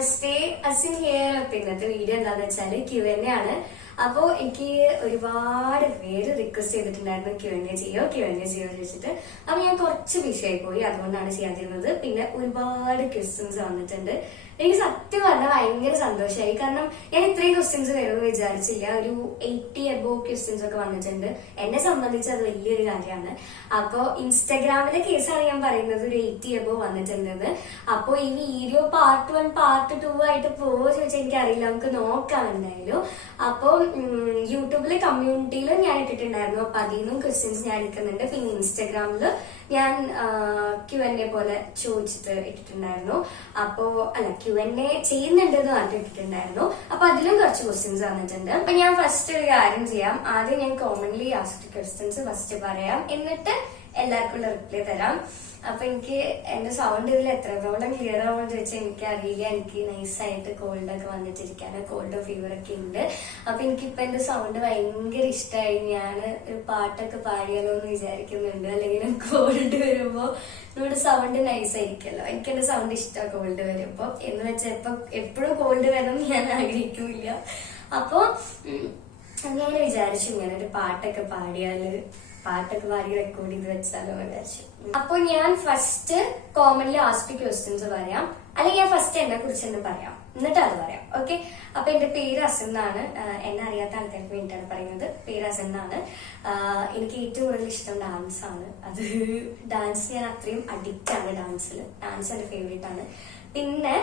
നമസ്തേ, Asin here. ഇന്നത്തെ video എന്താന്ന് വെച്ചാല് Q&A ആണ്. അപ്പോ എനിക്ക് ഒരുപാട് പേര് റിക്വസ്റ്റ് ചെയ്തിട്ടുണ്ടായിരുന്നു Q&A ചെയ്യോ ചോദിച്ചിട്ട്. അപ്പൊ ഞാൻ കുറച്ച് ബിസി ആയി പോയി, അതുകൊണ്ടാണ് ചെയ്യാതിരുന്നത്. പിന്നെ ഒരുപാട് ക്വസ്റ്റ്യൻസ് വന്നിട്ടുണ്ട്. എനിക്ക് സത്യം പറഞ്ഞാൽ ഭയങ്കര സന്തോഷമായി. കാരണം ഞാൻ ഇത്രയും ക്വസ്റ്റ്യൻസ് വരുമെന്ന് വിചാരിച്ചില്ല. ഒരു 80 above ക്വസ്റ്റ്യൻസ് ഒക്കെ വന്നിട്ടുണ്ട്. എന്നെ സംബന്ധിച്ച് അത് വലിയൊരു കാര്യമാണ്. അപ്പോ ഇൻസ്റ്റാഗ്രാമിലെ കേസാണ് ഞാൻ പറയുന്നത്, ഒരു 80 above വന്നിട്ടുണ്ടെന്ന്. അപ്പോ ഈ വീഡിയോ പാർട്ട് 1 പാർട്ട് 2 ആയിട്ട് പോവോ ചോദിച്ചാൽ എനിക്കറിയില്ല, നമുക്ക് നോക്കാം എന്തായാലും. അപ്പൊ യൂട്യൂബിലെ കമ്മ്യൂണിറ്റിയിൽ ഞാൻ ഇട്ടിട്ടുണ്ടായിരുന്നു. അപ്പൊ അതിൽ നിന്നും ക്വസ്റ്റ്യൻസ് ഞാൻ എടുക്കുന്നുണ്ട്. പിന്നെ ഇൻസ്റ്റാഗ്രാമില് ഞാൻ Q&A പോലെ ചോദിച്ചിട്ട് ഇട്ടിട്ടുണ്ടായിരുന്നു. അപ്പോ അല്ല, Q&A ചെയ്യുന്നുണ്ട് എന്ന് പറഞ്ഞിട്ടുണ്ടായിരുന്നു. അപ്പൊ അതിലും കുറച്ച് ക്വസ്റ്റ്യൻസ് വന്നിട്ടുണ്ട്. അപ്പൊ ഞാൻ ഫസ്റ്റ് ഒരു കാര്യം ചെയ്യാം. ആദ്യം ഞാൻ കോമൺലി ആസ്ക്ഡ് ക്വസ്റ്റ്യൻസ് ഫസ്റ്റ് പറയാം, എന്നിട്ട് എല്ലാവർക്കും റിപ്ലൈ തരാം. അപ്പൊ എനിക്ക് എന്റെ സൗണ്ട് ഇതിൽ എത്രത്തോളം ക്ലിയർ ആവുമെന്ന് ചോദിച്ചാൽ എനിക്ക് അറിയില്ല. എനിക്ക് നൈസായിട്ട് കോൾഡ് ഒക്കെ വന്നിട്ടിരിക്കാണ്, കോൾഡ് ഫീവർ ഒക്കെ ഉണ്ട്. അപ്പൊ എനിക്കിപ്പൊ എന്റെ സൗണ്ട് ഭയങ്കര ഇഷ്ടമായി. ഞാൻ ഒരു പാട്ടൊക്കെ പാടിയാലോ എന്ന് വിചാരിക്കുന്നുണ്ട്. അല്ലെങ്കിൽ കോൾഡ് വരുമ്പോ നമ്മുടെ സൗണ്ട് നൈസായിരിക്കല്ലോ. എനിക്ക് എന്റെ സൗണ്ട് ഇഷ്ടമാണ് കോൾഡ് വരുമ്പോ. എന്ന് വെച്ചാൽ ഇപ്പൊ എപ്പോഴും കോൾഡ് വരണം ഞാൻ ആഗ്രഹിക്കുന്നില്ല. അപ്പൊ ഞാൻ വിചാരിച്ചു ഇങ്ങനെ ഒരു പാട്ടൊക്കെ പാടി റെക്കോർഡ് ചെയ്ത് വെച്ചാലോ വിചാരിച്ചു. അപ്പൊ ഞാൻ ഫസ്റ്റ് കോമൺലി ആസ്ക്ഡ് ക്വസ്റ്റ്യൻസ് പറയാം, അല്ലെങ്കിൽ ഞാൻ ഫസ്റ്റ് എന്നെ കുറിച്ച് തന്നെ പറയാം, എന്നിട്ട് അത് പറയാം. ഓക്കെ. അപ്പൊ എന്റെ പേര് അസിൻ എന്നാണ്. എന്നെ അറിയാത്ത ആൾക്കാർക്ക് വേണ്ടിയിട്ടാണ് പറയുന്നത്. പേര് അസിൻ എന്നാണ്. എനിക്ക് ഏറ്റവും കൂടുതൽ ഇഷ്ടം ഡാൻസ് ആണ്. അത് ഡാൻസ് ഞാൻ അത്രയും അഡിക്റ്റ് ആണ്. ഡാൻസ് എന്റെ ഫേവറേറ്റ് ആണ്. പിന്നെ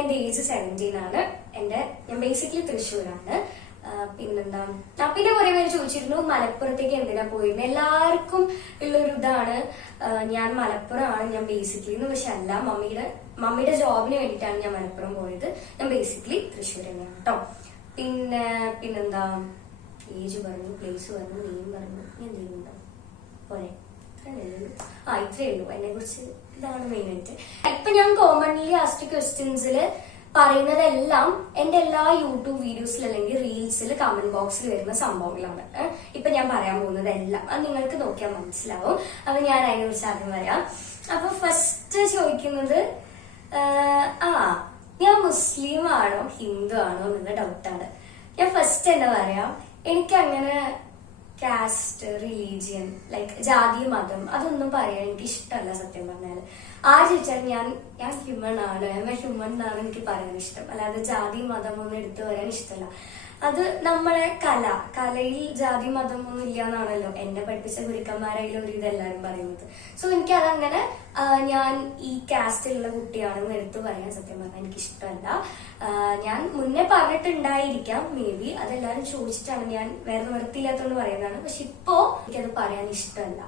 എന്റെ ഏജ് 17 ആണ്. ഞാൻ ബേസിക്കലി തൃശ്ശൂരാണ്. പിന്നെന്താ, പിന്നെ കുറെ പേര് ചോദിച്ചിരുന്നു മലപ്പുറത്തേക്ക് എന്തിനാ പോയിരുന്നത്. എല്ലാവർക്കും ഉള്ളൊരു ഇതാണ്, ഞാൻ മലപ്പുറമാണ് ഞാൻ ബേസിക്കലി. പക്ഷെ അല്ല, മമ്മിയുടെ ജോബിന് വേണ്ടിയിട്ടാണ് ഞാൻ മലപ്പുറം പോയത്. ഞാൻ ബേസിക്കലി തൃശ്ശൂർ തന്നെയാണ് കേട്ടോ. പിന്നെന്താ, ഏജ് പറഞ്ഞു, പ്ലേസ് പറഞ്ഞു, നെയിം പറഞ്ഞു. ഞാൻ എന്തെങ്കിലും പോരെ, ഇത്രയേ ഉള്ളൂ എന്നെ കുറിച്ച്. ഇതാണ് മെയിൻ ആയിട്ട്. ഇപ്പൊ ഞാൻ കോമൺലി ആസ്ക്ഡ് ക്വസ്റ്റ്യൻസിൽ പറയുന്നതെല്ലാം എന്റെ എല്ലാ യൂട്യൂബ് വീഡിയോസിൽ അല്ലെങ്കിൽ റീൽസിൽ കമന്റ് ബോക്സിൽ വരുന്ന സംഭവങ്ങളാണ്. ഇപ്പൊ ഞാൻ പറയാൻ പോകുന്നതെല്ലാം അത് നിങ്ങൾക്ക് നോക്കിയാൽ മനസ്സിലാവും. അപ്പൊ ഞാൻ അതിനെ കുറിച്ച് ആദ്യം പറയാം. അപ്പൊ ഫസ്റ്റ് ചോദിക്കുന്നത്, ഞാൻ മുസ്ലിം ആണോ ഹിന്ദു ആണോ എന്നുള്ള ഡൗട്ടാണ്. ഞാൻ ഫസ്റ്റ് എന്താ പറയാ, എനിക്ക് അങ്ങനെ കാസ്റ്റ്, റിലീജിയൻ, ലൈക്ക് ജാതി, മതം അതൊന്നും പറയാൻ എനിക്ക് ഇഷ്ടമല്ല. സത്യം പറഞ്ഞാല് ചോദിച്ചാൽ ഞാൻ ഹ്യൂമൻ ആണ്, ഹ്യൂമൻ എന്നാണ് എനിക്ക് പറയാൻ ഇഷ്ടം. അല്ലാതെ ജാതി മതം ഒന്നും എടുത്തു വരാൻ ഇഷ്ടമല്ല. അത് നമ്മളെ കലയിൽ ജാതി മതം ഒന്നും ഇല്ല എന്നാണല്ലോ എന്നെ പഠിപ്പിച്ച ഗുരുക്കന്മാരായാലും ഒരു ഇതെല്ലാരും പറയുന്നത്. സോ എനിക്കതങ്ങനെ ഞാൻ ഈ കാസ്റ്റിലുള്ള കുട്ടിയാണെന്ന് എടുത്തു പറയാൻ സത്യം പറഞ്ഞാൽ എനിക്ക് ഇഷ്ടമല്ല. ഞാൻ മുന്നേ പറഞ്ഞിട്ടുണ്ടായിരിക്കാം, മേ ബി അതെല്ലാരും ചോദിച്ചിട്ടാണ് ഞാൻ വേറെ നിവൃത്തിയില്ലാത്തോണ്ട് പറയുന്നതാണ്. പക്ഷെ ഇപ്പോ എനിക്കത് പറയാൻ ഇഷ്ടമല്ല.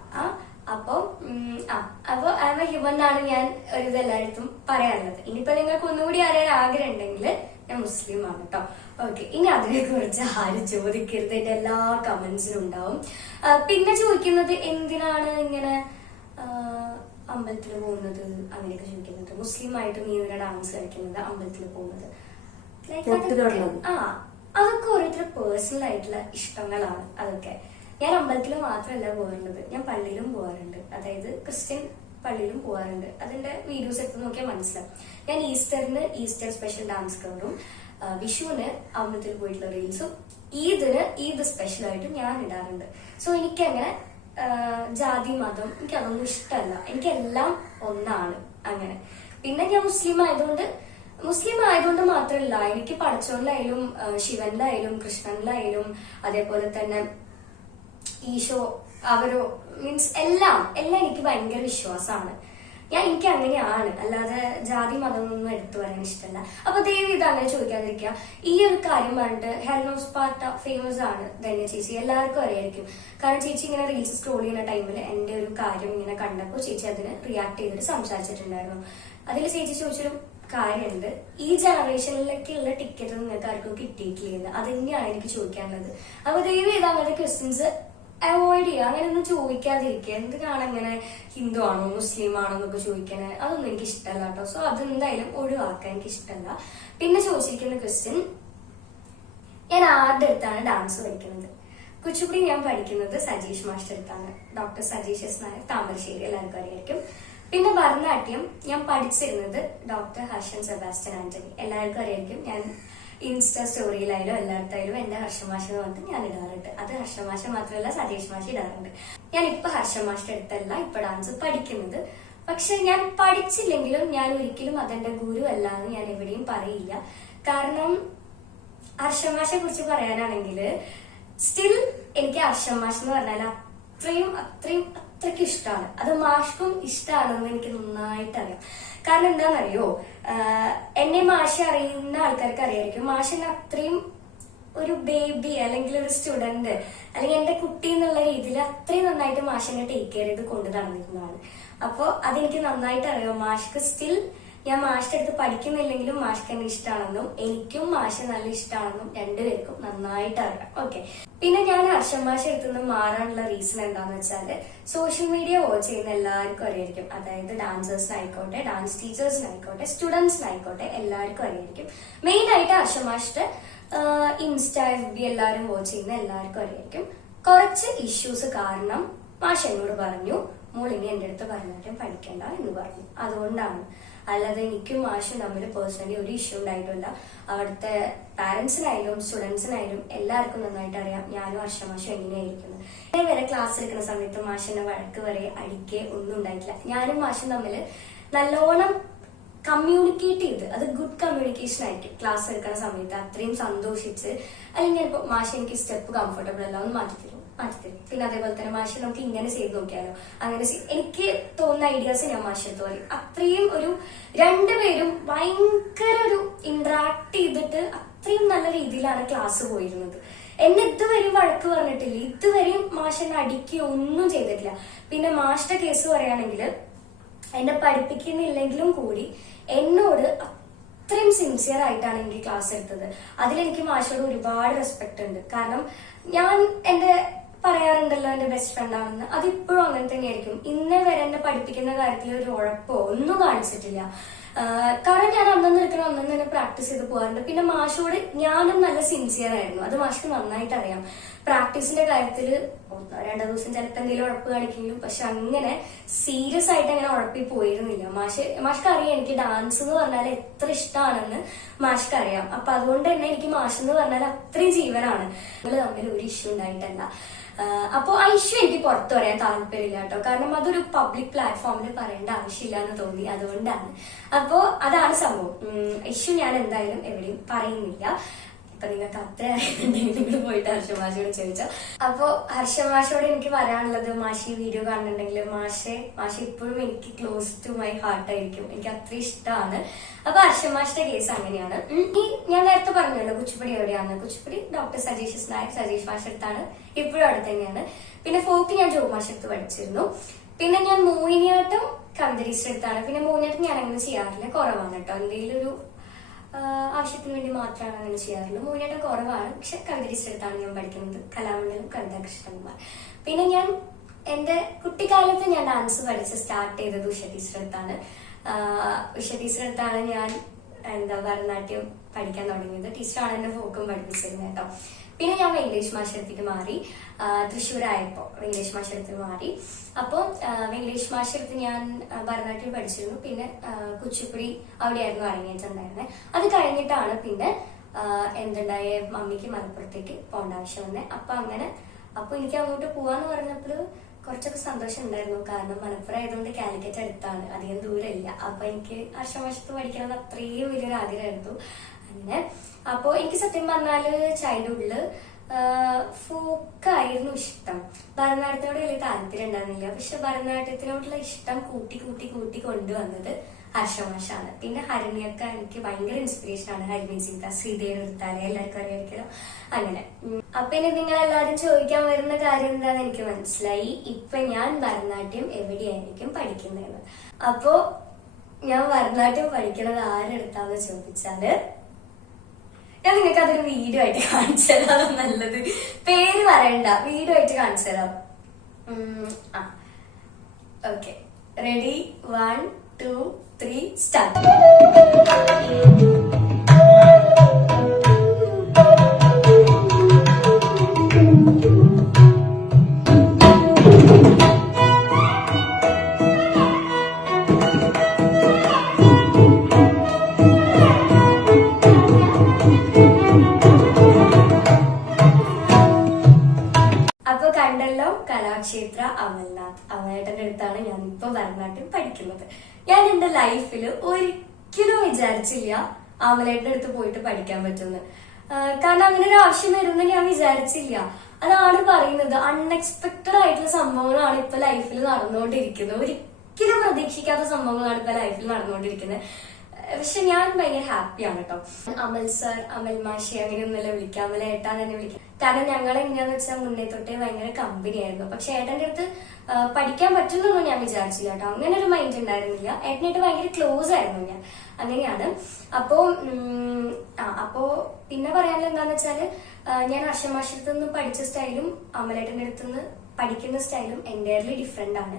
അപ്പൊ ഹ്യൂമൻ ആണ് ഞാൻ ഒരു ഇതെല്ലായിടത്തും പറയാനുള്ളത്. ഇനിയിപ്പോ നിങ്ങൾക്ക് ഒന്നുകൂടി അറിയാൻ ആഗ്രഹം ഉണ്ടെങ്കിൽ ഞാൻ മുസ്ലിം ആണ് കേട്ടോ. ഓക്കെ. ഇനി അതിനെ കുറിച്ച് ആരും ചോദിക്കരുത്, എന്റെ എല്ലാ കമന്റ്സിലും ഉണ്ടാവും. പിന്നെ ചോദിക്കുന്നത് എന്തിനാണ് ഇങ്ങനെ അമ്പലത്തിൽ പോകുന്നത്, അങ്ങനെയൊക്കെ ചോദിക്കുന്നത്. മുസ്ലിം ആയിട്ട് നീ എന്തിനാ ഡാൻസ് കളിക്കുന്നത്, അമ്പലത്തിൽ പോകുന്നത്, അതൊക്കെ ഓരോരുത്തരുടെ പേഴ്സണൽ ആയിട്ടുള്ള ഇഷ്ടങ്ങളാണ്. അതൊക്കെ ഞാൻ അമ്പലത്തിൽ മാത്രമല്ല പോകാറുള്ളത്, ഞാൻ പള്ളിയിലും പോകാറുണ്ട്. അതായത് ക്രിസ്ത്യൻ പള്ളിയിലും പോകാറുണ്ട്. അതിന്റെ വീഡിയോസ് എടുത്ത് നോക്കിയാൽ മനസ്സിലാവും. ഞാൻ ഈസ്റ്റർ സ്പെഷ്യൽ ഡാൻസ് കവറും, വിഷുവിന് അമ്പലത്തിൽ പോയിട്ടുള്ള റീൽസും, ഈദ് സ്പെഷ്യൽ ആയിട്ടും ഞാൻ ഇടാറുണ്ട്. സോ എനിക്കങ്ങനെ ജാതി മതം എനിക്കതൊന്നും ഇഷ്ടമല്ല. എനിക്കെല്ലാം ഒന്നാണ് അങ്ങനെ. പിന്നെ ഞാൻ മുസ്ലിം ആയതുകൊണ്ട് മാത്രമല്ല, എനിക്ക് പടച്ചോനിലായാലും ശിവനിലായാലും കൃഷ്ണനിലായാലും അതേപോലെ തന്നെ ഈശോ അവരോ മീൻസ് എല്ലാം എനിക്ക് ഭയങ്കര വിശ്വാസമാണ്. എനിക്ക് അങ്ങനെയാണ്, അല്ലാതെ ജാതി മതമൊന്നും എടുത്തു വരാൻ ഇഷ്ടമല്ല. അപ്പൊ ദൈവം ഇത് അങ്ങനെ ചോദിക്കാതിരിക്കുക. ഈ ഒരു കാര്യം പറഞ്ഞിട്ട് ഹെൽനോസ് പാർട്ട ഫേമസ് ആണ് ധന്യ ചേച്ചി, എല്ലാവർക്കും അറിയായിരിക്കും. കാരണം ചേച്ചി ഇങ്ങനെ റീൽസ് സ്ക്രോൾ ചെയ്യുന്ന ടൈമിൽ എന്റെ ഒരു കാര്യം ഇങ്ങനെ കണ്ടപ്പോൾ ചേച്ചി അതിന് റിയാക്ട് ചെയ്തിട്ട് സംസാരിച്ചിട്ടുണ്ടായിരുന്നു. അതിൽ ചേച്ചി ചോദിച്ചൊരു കാര്യമുണ്ട്, ഈ ജനറേഷനിലേക്കുള്ള ടിക്കറ്റ് നിങ്ങൾക്ക് ആർക്കും കിട്ടിയിട്ടില്ല. അത് തന്നെയാണ് എനിക്ക് ചോദിക്കാനുള്ളത്. അപ്പൊ ദൈവം ഇത് അങ്ങനത്തെ ക്വസ്റ്റ്യൻസ് അവോയ്ഡ് ചെയ്യുക, അങ്ങനെയൊന്നും ചോദിക്കാതിരിക്കുക. എന്തിനാണ് അങ്ങനെ ഹിന്ദു ആണോ മുസ്ലിം ആണോ എന്നൊക്കെ ചോദിക്കാന്, അതൊന്നും എനിക്ക് ഇഷ്ടമല്ല കേട്ടോ. സോ അതെന്തായാലും ഒഴിവാക്കാൻ എനിക്ക് ഇഷ്ടമല്ല. പിന്നെ ചോദിച്ചിരിക്കുന്ന ക്വസ്റ്റ്യൻ, ഞാൻ ആരുടെ അടുത്താണ് ഡാൻസ് പഠിക്കുന്നത്. കുച്ചിപ്പുടി ഞാൻ പഠിക്കുന്നത് സജീഷ് മാസ്റ്റർ അടുത്താണ്. ഡോക്ടർ സജീഷ് എസ് നായർ, താമരശ്ശേരി, എല്ലാവർക്കും അറിയായിരിക്കും. പിന്നെ ഭരതനാട്യം ഞാൻ പഠിച്ചിരുന്നത് ഡോക്ടർ ഹർഷൻ സെബാസ്റ്റ്യൻ ആന്റണി. എല്ലാവർക്കും അറിയായിരിക്കും, ഞാൻ ഇൻസ്റ്റാ സ്റ്റോറിയിലായാലും എല്ലായിടത്തായാലും എന്റെ ഹർഷമാഷ എന്ന് പറഞ്ഞിട്ട് ഞാൻ ഇടാറുണ്ട്. അത് ഹർഷമാഷ മാത്രമല്ല സതീഷ് മാഷ് ഇടാറുണ്ട്. ഞാൻ ഇപ്പൊ ഹർഷമാഷിന്റെ അടുത്തല്ല ഇപ്പൊ ഡാൻസ് പഠിക്കുന്നത്. പക്ഷെ ഞാൻ പഠിച്ചില്ലെങ്കിലും ഞാൻ ഒരിക്കലും അതെന്റെ ഗുരു അല്ല എന്ന് ഞാൻ എവിടെയും പറയില്ല. കാരണം ഹർഷമാഷെ കുറിച്ച് പറയാനാണെങ്കിൽ സ്റ്റിൽ എനിക്ക് ഹർഷമാഷ് എന്ന് പറഞ്ഞാൽ അത്രയ്ക്ക് ഇഷ്ടമാണ്. അത് മാഷ്ക്കും ഇഷ്ടമാണെന്ന് എനിക്ക് നന്നായിട്ട് അറിയാം. കാരണം എന്താണെന്നറിയോ, എന്നെ മാഷെ അറിയുന്ന ആൾക്കാർക്ക് അറിയായിരിക്കും, മാഷിനെ അത്രയും ഒരു ബേബി അല്ലെങ്കിൽ ഒരു സ്റ്റുഡന്റ് അല്ലെങ്കിൽ എന്റെ കുട്ടി എന്നുള്ള രീതിയിൽ അത്രയും നന്നായിട്ട് മാഷിനെ ടേക്ക് കെയർ ചെയ്ത് കൊണ്ടു നടന്നിരുന്നതാണ്. അപ്പൊ അതെനിക്ക് നന്നായിട്ട് അറിയാം. മാഷ്ക്ക് സ്റ്റിൽ ഞാൻ മാഷിന്റെ അടുത്ത് പഠിക്കുന്നില്ലെങ്കിലും മാഷ്ക്ക് എന്നെ ഇഷ്ടമാണെന്നും എനിക്കും മാഷ് നല്ല ഇഷ്ടമാണെന്നും രണ്ടുപേർക്കും നന്നായിട്ട് അറിയാം. ഓക്കെ, പിന്നെ ഞാൻ ഹർഷൻ മാഷ് അടുത്തുനിന്ന് മാറാനുള്ള റീസൺ എന്താന്ന് വെച്ചാല് സോഷ്യൽ മീഡിയ വാച്ച് ചെയ്യുന്ന എല്ലാവർക്കും അറിയായിരിക്കും. അതായത് ഡാൻസേഴ്സിനായിക്കോട്ടെ, ഡാൻസ് ടീച്ചേഴ്സിനായിക്കോട്ടെ, സ്റ്റുഡൻസിനായിക്കോട്ടെ എല്ലാവർക്കും അറിയായിരിക്കും. മെയിൻ ആയിട്ട് ഹർഷൻ മാഷിന്റെ ഇൻസ്റ്റാ FB എല്ലാവരും വാച്ച് ചെയ്യുന്ന എല്ലാവർക്കും അറിയായിരിക്കും. കുറച്ച് ഇഷ്യൂസ് കാരണം മാഷ് എന്നോട് പറഞ്ഞു, മോളിനി എന്റെ അടുത്ത് ഭരതനാട്യം പഠിക്കണ്ട എന്ന് പറഞ്ഞു. അതുകൊണ്ടാണ്, അല്ലാതെ എനിക്കും മാഷും തമ്മിൽ പേഴ്സണലി ഒരു ഇഷ്യൂ ഉണ്ടായിട്ടില്ല. അവിടുത്തെ പാരന്റ്സിനായാലും സ്റ്റുഡൻസിനായാലും എല്ലാവർക്കും നന്നായിട്ട് അറിയാം ഞാനും ഹർഷമാഷും എങ്ങനെയായിരിക്കുന്നത്. ഞാൻ വരെ ക്ലാസ് എടുക്കുന്ന സമയത്ത് മാഷിന്റെ വഴക്ക് വരെ അടിക്കേ ഒന്നും ഉണ്ടായിട്ടില്ല. ഞാനും മാഷും തമ്മിൽ നല്ലോണം കമ്മ്യൂണിക്കേറ്റ് ചെയ്ത്, അത് ഗുഡ് കമ്മ്യൂണിക്കേഷൻ ആയിരിക്കും. ക്ലാസ് എടുക്കുന്ന സമയത്ത് അത്രയും സന്തോഷിച്ച്, അല്ലെങ്കിൽ ഞാനിപ്പോ മാഷ് എനിക്ക് സ്റ്റെപ്പ് കംഫർട്ടബിൾ അല്ല ഒന്ന് മാറ്റിത്തരും. പിന്നെ അതേപോലെ തന്നെ മാഷ് നമുക്ക് ഇങ്ങനെ ചെയ്ത് നോക്കിയാലോ, അങ്ങനെ എനിക്ക് തോന്നുന്ന ഐഡിയാസ് ഞാൻ മാഷെടുത്ത് പറയും. അത്രയും ഒരു രണ്ടുപേരും ഭയങ്കര ഒരു ഇന്ററാക്ട് ചെയ്തിട്ട് അത്രയും നല്ല രീതിയിലാണ് ക്ലാസ് പോയിരുന്നത്. എന്നെ ഇതുവരെയും വഴക്ക് പറഞ്ഞിട്ടില്ല, ഇതുവരെയും മാഷ് എന്നെ അടിക്കുകയോ ഒന്നും ചെയ്തിട്ടില്ല. പിന്നെ മാഷിന്റെ കേസ് പറയുകയാണെങ്കിൽ എന്നെ പഠിപ്പിക്കുന്നില്ലെങ്കിലും കൂടി എന്നോട് അത്രയും സിൻസിയർ ആയിട്ടാണ് എനിക്ക് ക്ലാസ് എടുത്തത്. അതിലെനിക്ക് മാഷോട് ഒരുപാട് റെസ്പെക്ട് ഉണ്ട്. കാരണം ഞാൻ എന്റെ പറയാറുണ്ടല്ലോ എന്റെ ബെസ്റ്റ് ഫ്രണ്ട് ആണെന്ന്, അതിപ്പോഴും അങ്ങനെ തന്നെയായിരിക്കും. ഇന്നേ വരെ എന്നെ പഠിപ്പിക്കുന്ന കാര്യത്തിൽ ഒരു ഉഴപ്പോ ഒന്നും കാണിച്ചിട്ടില്ല. കാരണം ഞാൻ അന്നു എടുക്കണം അന്നു തന്നെ പ്രാക്ടീസ് ചെയ്ത് പോകാറുണ്ട്. പിന്നെ മാഷോട് ഞാനും നല്ല സിൻസിയർ ആയിരുന്നു, അത് മാഷ്ക്ക് നന്നായിട്ട് അറിയാം. പ്രാക്ടീസിന്റെ കാര്യത്തിൽ 2 ദിവസം ചിലപ്പോൾ എന്തെങ്കിലും ഉഴപ്പ് കാണിക്കെങ്കിലും, പക്ഷെ അങ്ങനെ സീരിയസ് ആയിട്ട് അങ്ങനെ ഉഴപ്പി പോയിരുന്നില്ല. മാഷ്ക്ക് അറിയാം എനിക്ക് ഡാൻസ് എന്ന് പറഞ്ഞാൽ എത്ര ഇഷ്ടമാണെന്ന് മാഷ്ക്ക് അറിയാം. അപ്പൊ അതുകൊണ്ട് തന്നെ എനിക്ക് മാഷ് എന്ന് പറഞ്ഞാൽ അത്രയും ജീവനാണ്. ഞങ്ങൾ തമ്മിൽ ഒരു ഇഷ്യൂ ഉണ്ടായിട്ടല്ല. അപ്പൊ ആ ഇഷ്യൂ എനിക്ക് പുറത്തു പറയാൻ താല്പര്യമില്ല കേട്ടോ, കാരണം അതൊരു പബ്ലിക് പ്ലാറ്റ്ഫോമിൽ പറയേണ്ട ആവശ്യമില്ല എന്ന് തോന്നി, അതുകൊണ്ടാണ്. അപ്പോ അതാണ് സംഭവം. ഇഷ്യൂ ഞാൻ എന്തായാലും എവിടെയും പറയുന്നില്ല. ഇപ്പൊ നിങ്ങൾക്ക് അത്ര അറിയുന്നുണ്ടെങ്കിൽ നിങ്ങൾ പോയിട്ട് ഹർഷമാഷോട് ചോദിച്ചാൽ. അപ്പൊ ഹർഷമാഷോട് എനിക്ക് പറയാനുള്ളത്, മാഷി വീഡിയോ കാണുന്നുണ്ടെങ്കിൽ മാഷി ഇപ്പോഴും എനിക്ക് ക്ലോസ് ടു മൈ ഹാർട്ട് ആയിരിക്കും, എനിക്ക് അത്ര ഇഷ്ടമാണ്. അപ്പൊ ഹർഷമാഷിന്റെ കേസ് അങ്ങനെയാണ്. ഞാൻ നേരത്തെ പറഞ്ഞല്ലോ കുച്ചിപ്പുടി എവിടെയാണ്, കുച്ചിപ്പുടി ഡോക്ടർ സജീഷ് നായർ, സജീഷ് മാഷ് അടുത്താണ്, ഇപ്പോഴും അവിടെ തന്നെയാണ്. പിന്നെ ഫോക്ക് ഞാൻ ജോബ് മാഷ് അടുത്ത് പഠിച്ചിരുന്നു. പിന്നെ ഞാൻ മോഹിനിയാട്ടം കവിത ടീച്ചർ അടുത്താണ്. പിന്നെ മോഹിനിയാട്ടം ഞാൻ അങ്ങനെ ചെയ്യാറില്ല, കുറവാണ് കേട്ടോ. എന്തെങ്കിലും ഒരു ആവശ്യത്തിന് വേണ്ടി മാത്രമാണ് അങ്ങനെ ചെയ്യാറുള്ളൂ. മോഹിനിയാട്ടം കുറവാണ്, പക്ഷെ കവിത ടീച്ചർ അടുത്താണ് ഞാൻ പഠിക്കുന്നത്, കലാമണ്ഡലം കവിതാ കൃഷ്ണകുമാർ. പിന്നെ ഞാൻ എന്റെ കുട്ടിക്കാലത്ത് ഞാൻ ഡാൻസ് പഠിച്ച് സ്റ്റാർട്ട് ചെയ്തത് ഉഷ ടീച്ചർ അടുത്താണ്. ഉഷ ടീച്ചർ അടുത്താണ് ഞാൻ ഭരതനാട്യം പഠിക്കാൻ തുടങ്ങിയത്. ടീച്ചറാണ് എന്റെ ഫോക്കും പഠിപ്പിച്ചിരുന്നത് കേട്ടോ. പിന്നെ ഞാൻ വെങ്കടേഷ് മാഷടുത്തേക്ക് മാറി, തൃശ്ശൂരായപ്പോ വെങ്കടേഷ് മാഷടുത്തേക്ക് മാറി. അപ്പോൾ വെങ്കടേഷ് മാഷടുത്ത് ഞാൻ ഭരതനാട്യം പഠിച്ചിരുന്നു. പിന്നെ കുച്ചിപ്പുടി അവിടെയായിരുന്നു അരങ്ങേറ്റുണ്ടായിരുന്നത്. അത് കഴിഞ്ഞിട്ടാണ് പിന്നെ എന്തുണ്ടായ മമ്മിക്ക് മലപ്പുറത്തേക്ക് പോകേണ്ട ആവശ്യം വന്നേ. അപ്പൊ എനിക്ക് അങ്ങോട്ട് പോവാന്ന് പറഞ്ഞപ്പോൾ കുറച്ചൊക്കെ സന്തോഷം ഉണ്ടായിരുന്നു. കാരണം മലപ്പുറം ആയതുകൊണ്ട് കാലിക്കറ്റ് അടുത്താണ്, അധികം ദൂരമില്ല. അപ്പൊ എനിക്ക് ഹർഷമാഷത്ത് പഠിക്കണമെന്ന് അത്രയും വലിയൊരു ആഗ്രഹമായിരുന്നു. അങ്ങനെ അപ്പൊ എനിക്ക് സത്യം പറഞ്ഞാല് ചൈൽഡ്ഹുഡില് ഫോക്കായിരുന്നു ഇഷ്ടം. ഭരതനാട്യത്തിനോട് വലിയ താല്പര്യം ഉണ്ടായിരുന്നില്ല. പക്ഷെ ഭരതനാട്യത്തിനോടുള്ള ഇഷ്ടം കൂട്ടി കൊണ്ടുവന്നത് ഹർഷമാഷാണ്. പിന്നെ ഹരിണിയൊക്കെ എനിക്ക് ഭയങ്കര ഇൻസ്പിറേഷൻ ആണ്. ഹരിണി സീത, ശ്രീദേവി എടുത്താലേ എല്ലാവർക്കും അറിയായിരിക്കലോ. അങ്ങനെ അപ്പൊ ഇനി നിങ്ങൾ എല്ലാവരും ചോദിക്കാൻ വരുന്ന കാര്യം എന്താന്ന് എനിക്ക് മനസ്സിലായി. ഇപ്പൊ ഞാൻ ഭരതനാട്യം എവിടെയായിരിക്കും പഠിക്കുന്നതെന്ന്. അപ്പോ ഞാൻ ഭരതനാട്യം പഠിക്കുന്നത് ആരെടുത്താന്ന് ചോദിച്ചാല് ഞാൻ നിങ്ങൾക്ക് അതൊരു വീഡിയോ ആയിട്ട് കാണിച്ചു തരാം. നല്ലത് പേര് പറയണ്ട, വീഡിയോ ആയിട്ട് കാണിച്ചു തരാം. Okay, ready, 1 2 3 start. ഭരതനാട്യം പഠിക്കുന്നത്. ഞാൻ എന്റെ ലൈഫിൽ ഒരിക്കലും വിചാരിച്ചില്ല അമലേട്ടന്റെ അടുത്ത് പോയിട്ട് പഠിക്കാൻ പറ്റുമെന്ന്. കാരണം അങ്ങനെ ഒരു ആവശ്യം വരുമെന്ന് ഞാൻ വിചാരിച്ചില്ല. അതാണ് പറയുന്നത്, അൺഎക്സ്പെക്ടഡ് ആയിട്ടുള്ള സംഭവങ്ങളാണ് ഇപ്പൊ ലൈഫിൽ നടന്നുകൊണ്ടിരിക്കുന്നത്. ഒരിക്കലും പ്രതീക്ഷിക്കാത്ത സംഭവങ്ങളാണ് ഇപ്പൊ ലൈഫിൽ നടന്നുകൊണ്ടിരിക്കുന്നത്. പക്ഷെ ഞാൻ ഭയങ്കര ഹാപ്പിയാണ് കേട്ടോ. അമൽ സർ, അമൽ മാഷി അങ്ങനെയൊന്നുമല്ല വിളിക്കാം, അമൽ ഏട്ടാ തന്നെ വിളിക്കാം. കാരണം ഞങ്ങൾ എങ്ങനെയാന്ന് വെച്ചാൽ മുന്നേ തൊട്ടേ ഭയങ്കര കമ്പനി ആയിരുന്നു. പക്ഷെ ഏട്ടന്റെ അടുത്ത് പഠിക്കാൻ പറ്റുന്നൊന്നും ഞാൻ വിചാരിച്ചില്ല കേട്ടോ. അങ്ങനെ ഒരു മൈൻഡ് ഉണ്ടായിരുന്നില്ല. ഏട്ടനായിട്ട് ഭയങ്കര ക്ലോസ് ആയിരുന്നു ഞാൻ. അങ്ങനെയാണ്. അപ്പോ പിന്നെ പറയാനുള്ളത് എന്താന്ന് വെച്ചാല്, ഞാൻ അർഷമാഷത്ത് നിന്ന് പഠിച്ച സ്റ്റൈലും അമലേട്ടന്റെ അടുത്തുനിന്ന് പഠിക്കുന്ന സ്റ്റൈലും എൻറ്റയർലി ഡിഫറെന്റ് ആണ്.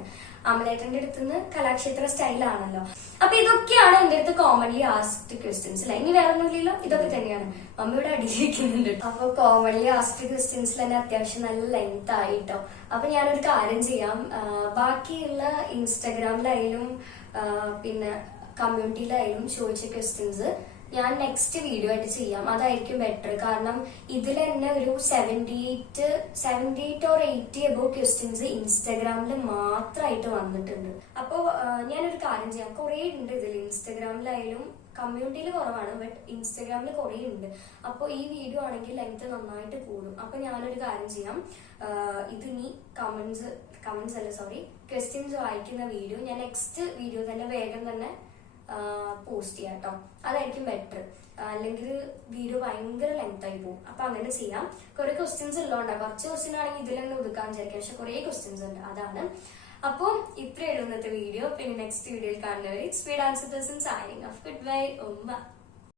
അമലേട്ടന്റെ അടുത്തുനിന്ന് കലാക്ഷേത്ര സ്റ്റൈലാണല്ലോ. അപ്പൊ ഇതൊക്കെയാണ് എന്റെ അടുത്ത് കോമൺലി ആസ്ക്ഡ് ക്വസ്റ്റ്യൻസ്. അല്ല, ഇനി വേറെ ഒന്നുമില്ലല്ലോ, ഇതൊക്കെ തന്നെയാണ്. മമ്മിയുടെ അടിയിരിക്കുന്നുണ്ട്. അപ്പൊ കോമൺലി ആസ്ക്ഡ് ക്വസ്റ്റ്യൻസിൽ തന്നെ അത്യാവശ്യം നല്ല ലെങ്ത് ആയിട്ടോ. അപ്പൊ ഞാനൊരു കാര്യം ചെയ്യാം, ബാക്കിയുള്ള ഇൻസ്റ്റഗ്രാമിലായാലും പിന്നെ കമ്മ്യൂണിറ്റിയിലായാലും ചോദിച്ച ക്വസ്റ്റ്യൻസ് ഞാൻ നെക്സ്റ്റ് വീഡിയോ ആയിട്ട് ചെയ്യാം. അതായിരിക്കും ബെറ്റർ. കാരണം ഇതിൽ തന്നെ ഒരു 78 or 80 above ക്വസ്റ്റ്യൻസ് ഇൻസ്റ്റാഗ്രാമിൽ മാത്രമായിട്ട് വന്നിട്ടുണ്ട്. അപ്പോ ഞാനൊരു കാര്യം ചെയ്യാം, കുറെ ഉണ്ട് ഇതിൽ. ഇൻസ്റ്റാഗ്രാമിലായാലും കമ്മ്യൂണിറ്റിയിൽ കുറവാണ്, ബട്ട് ഇൻസ്റ്റാഗ്രാമിൽ കുറെ ഉണ്ട്. അപ്പൊ ഈ വീഡിയോ ആണെങ്കിൽ ലെങ്ത് നന്നായിട്ട് കൂടും. അപ്പൊ ഞാനൊരു കാര്യം ചെയ്യാം, ഇതിനി ക്വസ്റ്റ്യൻസ് വായിക്കുന്ന വീഡിയോ ഞാൻ നെക്സ്റ്റ് വീഡിയോ തന്നെ വേഗം തന്നെ പോസ്റ്റ് ചെയ്യാം കേട്ടോ. അതായിരിക്കും ബെറ്റർ. അല്ലെങ്കിൽ വീഡിയോ ഭയങ്കര ലെങ്ത് ആയി പോകും. അപ്പൊ അങ്ങനെ ചെയ്യാം. കുറെ ക്വസ്റ്റ്യൻസ് ഉള്ളതുകൊണ്ടാണ്. കുറച്ച് ക്വസ്റ്റ്യൻ ആണെങ്കിൽ ഇതിൽ തന്നെ ഒതുക്കാൻ വിചാരിക്കാം, പക്ഷെ കുറെ ക്വസ്റ്റ്യൻസ് ഉണ്ട്, അതാണ്. അപ്പം ഇത്രയും ഇന്നത്തെ വീഡിയോ. പിന്നെ നെക്സ്റ്റ് വീഡിയോയിൽ കാണുന്നവരെ speed answer signing off. Good bye.